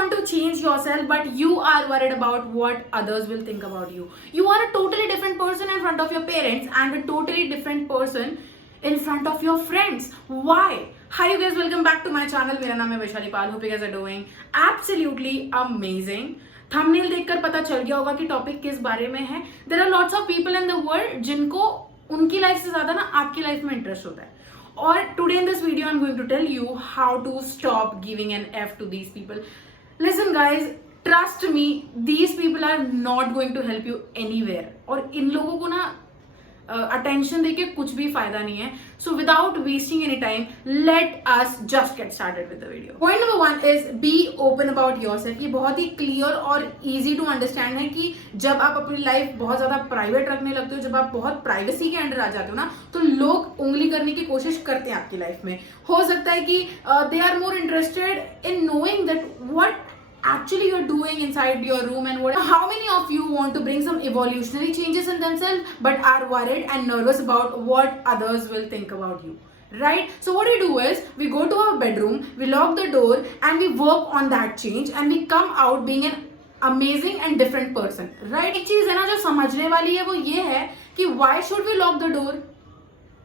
want to change yourself, but you are worried about what others will think about you. You are a totally different person in front of your parents and a totally different person in front of your friends. Why? Hi you guys, welcome back to my channel. मेरा नाम है वैशाली पाल. Hope you guys are doing absolutely amazing. Thumbnail देखकर पता चल गया होगा कि topic किस बारे में है. There are lots of people in the world जिनको उनकी लाइफ से ज्यादा ना आपकी लाइफ में इंटरेस्ट होता है. और today in this video I am going to tell you how to stop giving an F to these people. Listen guys, trust me, these people are not going to help you anywhere. और इन लोगों को ना attention देके कुछ भी फायदा नहीं है. So without wasting any time, let us just get started with the video. Point number 1 is be open about yourself. ये बहुत ही क्लियर और इजी टू अंडरस्टैंड है कि जब आप अपनी लाइफ बहुत ज्यादा प्राइवेट रखने लगते हो, जब आप बहुत प्राइवेसी के अंडर आ जाते हो ना, तो लोग उंगली करने की कोशिश करते हैं आपकी लाइफ में. हो सकता है कि they are more interested in knowing that what actually you're doing inside your room and what. How many of you want to bring some evolutionary changes in themselves but are worried and nervous about what others will think about you, right? So what we do is we go to our bedroom, we lock the door and we work on that change and we come out being an amazing and different person, right? एक चीज है ना जो समझने वाली है, वो ये है कि why should we lock the door?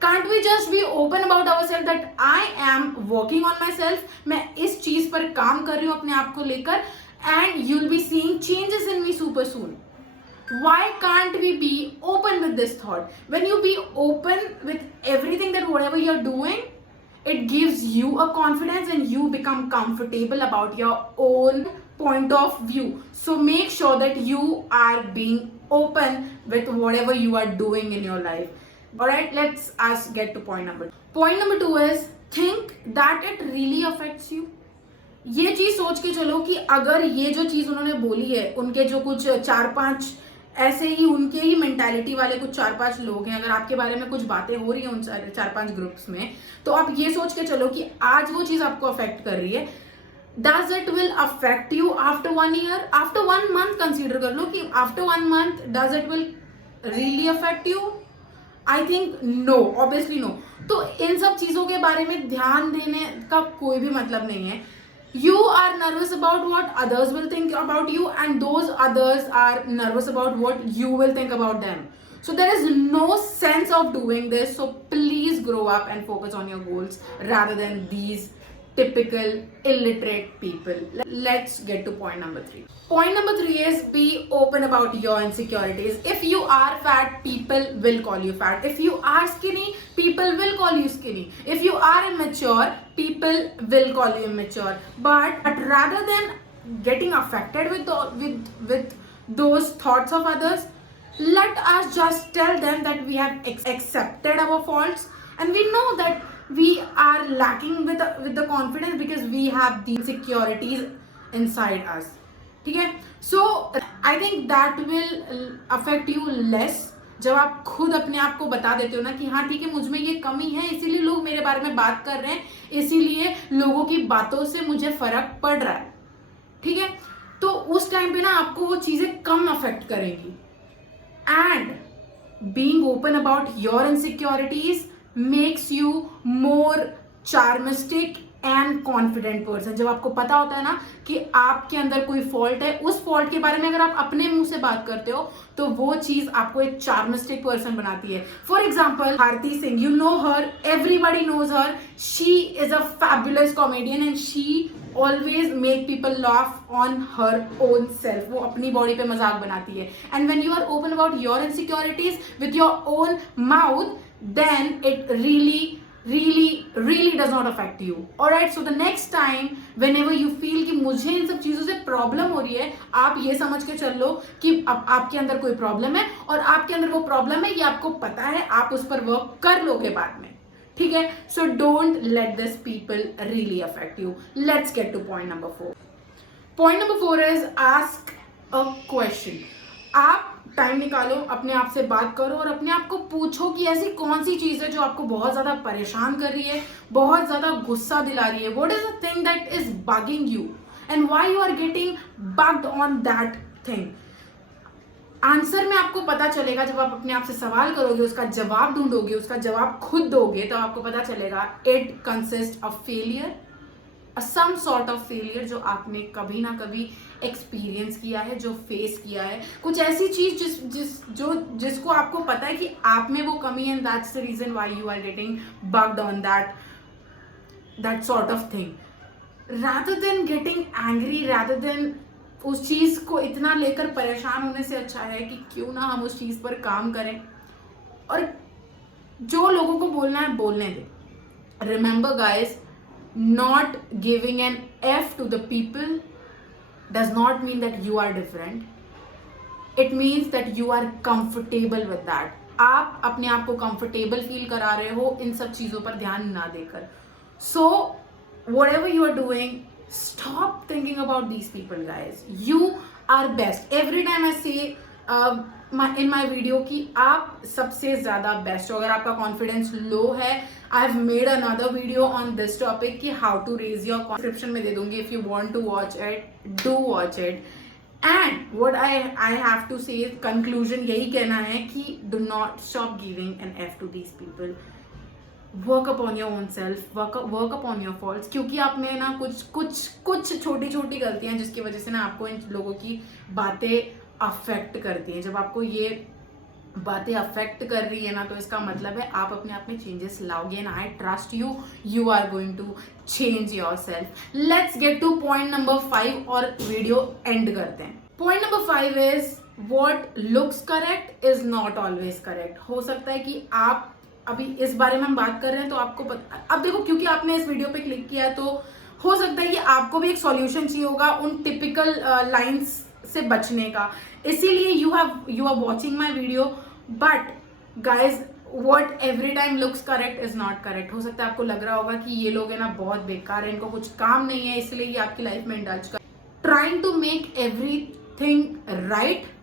Can't we just be open about ourselves that I am working on myself? मैं इस चीज पर काम कर रही हूँ अपने आप को लेकर, and you'll be seeing changes in me super soon. Why can't we be open with this thought? When you be open with everything that whatever you're doing, it gives you a confidence and you become comfortable about your own point of view. So make sure that you are being open with whatever you are doing in your life. Alright, let's us get to point number 2. Point number 2 is think that it really affects you. ये चीज सोच के चलो कि अगर ये जो चीज उन्होंने बोली है, उनके जो कुछ 4-5 ऐसे ही उनके ही मेंटालिटी वाले कुछ 4-5 लोग हैं, अगर आपके बारे में कुछ बातें हो रही हैं उन 4-5 ग्रुप्स में, तो आप ये सोच के चलो कि आज वो चीज आपको अफेक्ट कर रही है. Does it will affect you after 1 year? After 1 month consider कर लो कि after 1 month does it will really affect you? I think no, obviously no. तो इन सब चीजों के बारे में ध्यान देने का कोई भी मतलब नहीं है. You are nervous about what others will think about you and those others are nervous about what you will think about them. So there is no sense of doing this. So please grow up and focus on your goals rather than these typical illiterate people. Let's get to point number 3. Point number 3 is be open about your insecurities. If you are fat, people will call you fat. If you are skinny, people will call you skinny. If you are immature, people will call you immature. But rather than getting affected with those thoughts of others, let us just tell them that we have accepted our faults and we know that we are lacking with the confidence because we have the insecurities inside us. ठीक है? So I think that will affect you less जब आप खुद अपने आप को बता देते हो ना कि हाँ ठीक है, मुझ में ये कमी है, इसीलिए लोग मेरे बारे में बात कर रहे हैं, इसीलिए लोगों की बातों से मुझे फर्क पड़ रहा है. ठीक है? तो उस टाइम पे ना आपको वो चीजें कम अफेक्ट करेंगी. And being open about your insecurities makes you more charmistic and confident person. जब आपको पता होता है ना कि आपके अंदर कोई फॉल्ट है, उस फॉल्ट के बारे में अगर आप अपने मुंह से बात करते हो तो वो चीज आपको एक चार्मिस्टिक पर्सन बनाती है. For example Bharti Singh, you know her, everybody knows her. She is a fabulous comedian and she always make people laugh on her own self. वो अपनी बॉडी पे मजाक बनाती है. And when you are open about your insecurities with your own mouth, then it really does not affect you. Alright, so the next time whenever you feel कि मुझे इन सब चीजों से प्रॉब्लम हो रही है, आप ये समझ के चल लो कि आपके अंदर कोई प्रॉब्लम है और आपके अंदर वो प्रॉब्लम है, ये आपको पता है, आप उस पर वर्क कर लोगे बाद में. ठीक है? So don't let this people really affect you. Let's get to point number 4. Point number 4 is ask a question. आप टाइम निकालो, अपने आप से बात करो और अपने आप को पूछो कि ऐसी कौन सी चीज है जो आपको बहुत ज्यादा परेशान कर रही है, बहुत ज्यादा गुस्सा दिला रही है. What is the thing that is bugging you and why you are getting bugged on that thing. Answer में आपको पता चलेगा जब आप अपने आप से सवाल करोगे, उसका जवाब ढूंढोगे, उसका जवाब खुद दोगे, तो आपको पता चलेगा it consist of failure, some sort of failure जो आपने कभी ना कभी एक्सपीरियंस किया है, जो फेस किया है, कुछ ऐसी चीज जिसको आपको पता है कि आप में वो कमी है, and that's the reason why you are getting bugged on that sort of thing. rather than getting angry, rather than उस चीज को इतना लेकर परेशान होने से अच्छा है कि क्यों ना हम उस चीज पर काम करें और जो लोगों को बोलना है बोलने दें. Remember guys, not giving an F to the people does not mean that you are different. It means that you are comfortable with that. आप अपने आप को comfortable feel करा रहे हो इन सब चीजों पर ध्यान ना देकर. So whatever you are doing, stop thinking about these people guys. You are best. Every time I say in my video कि आप सबसे ज्यादा बेस्ट हो. अगर आपका कॉन्फिडेंस लो है, I have made another video on this topic कि how to raise your description में दे दूंगी. If you want to watch it, do watch it. And what I have to say conclusion यही कहना है कि do not stop giving an F to these people. Work upon your own self, work upon your faults. क्योंकि आप में ना कुछ छोटी छोटी गलतियां जिसकी वजह से ना आपको इन लोगों की बातें अफेक्ट करती हैं. जब आपको ये बातें अफेक्ट कर रही है ना, तो इसका मतलब है आप अपने आप में चेंजेस लाओगे. And I trust you, you are going to change yourself. Let's get to point number 5 और वीडियो एंड करते हैं. Point number 5 is what looks correct is not always correct. हो सकता है कि आप अभी इस बारे में हम बात कर रहे हैं तो आपको पता, अब देखो क्योंकि आपने इस वीडियो पे क्लिक किया तो हो सकता है कि आपको भी एक सॉल्यूशन चाहिए होगा उन टिपिकल लाइंस से बचने का. इसीलिए you are watching my video. But guys, what every time looks correct is not correct. हो सकता है आपको लग रहा होगा कि ये लोग है ना बहुत बेकार है, इनको कुछ काम नहीं है, इसलिए ये आपकी लाइफ में इंडल्ज कर. Trying to make everything right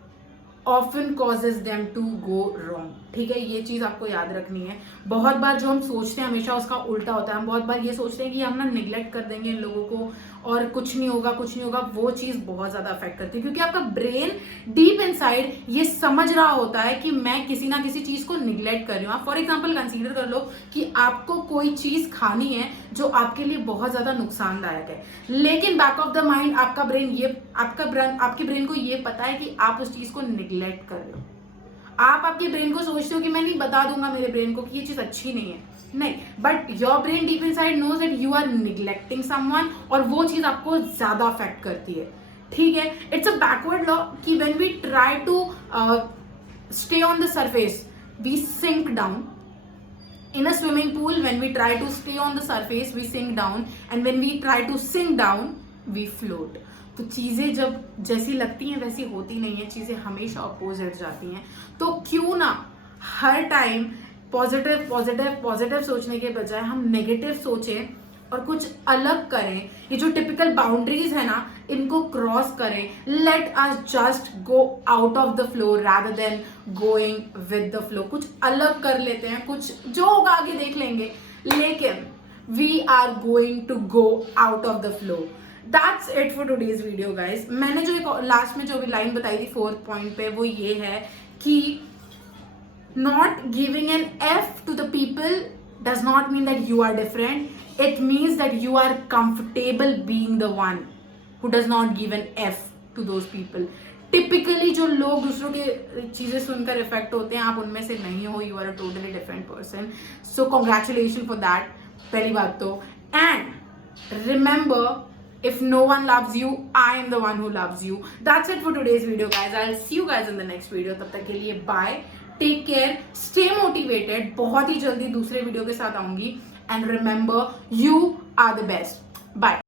often causes them to go wrong. ठीक है, ये चीज आपको याद रखनी है. बहुत बार जो हम सोचते हैं हमेशा उसका उल्टा होता है. हम बहुत बार ये सोचते हैं कि हम ना निग्लेक्ट कर देंगे इन लोगों को और कुछ नहीं होगा. वो चीज बहुत ज्यादा अफेक्ट करती है क्योंकि आपका ब्रेन डीप इनसाइड ये समझ रहा होता है कि मैं किसी ना किसी चीज को निग्लेक्ट कर रही हूँ. आप फॉर एग्जाम्पल कंसीडर कर लो कि आपको कोई चीज खानी है जो आपके लिए बहुत ज्यादा नुकसानदायक है, लेकिन बैक ऑफ द माइंड आपका ब्रेन आपके ब्रेन को ये पता है कि आप उस चीज को निग्लेक्ट कर रहे हो. आप आपके ब्रेन को सोचते हो कि मैं नहीं बता दूंगा मेरे ब्रेन को कि ये चीज अच्छी नहीं है. नहीं, but your brain deep inside knows that you are neglecting someone और वो चीज आपको ज्यादा अफेक्ट करती है. ठीक है, इट्स अ बैकवर्ड लॉ कि when we try to stay on the surface we sink down. In a swimming pool, when we try to stay on the surface, we sink down, and when we try to sink down, we float. तो चीजें जब जैसी लगती हैं वैसी होती नहीं है, चीजें हमेशा अपोजिट जाती हैं. तो क्यों ना हर टाइम पॉजिटिव सोचने के बजाय हम नेगेटिव सोचें और कुछ अलग करें. ये जो टिपिकल बाउंड्रीज है ना, इनको क्रॉस करें. Let us just go out of the flow rather than going with the flow. कुछ अलग कर लेते हैं, कुछ जो होगा आगे देख लेंगे, लेकिन we are going to go out of the flow. That's it for today's video guys. मैंने जो एक लास्ट में जो भी लाइन बताई थी 4th पॉइंट पे, वो ये है कि not giving an F to the people does not mean that you are different. It means that you are comfortable being the one who does not give an F to those people. Typically जो लोग दूसरों के चीजें सुनकर effect होते हैं, आप उनमें से नहीं हो. You are a totally different person. So congratulations for that. पहली बात तो. And remember, if no one loves you, I am the one who loves you. That's it for today's video guys. I'll see you guys in the next video. तब तक के लिए bye. Take care, stay motivated. बहुत ही जल्दी दूसरे video के साथ आऊंगी. And remember, you are the best. Bye.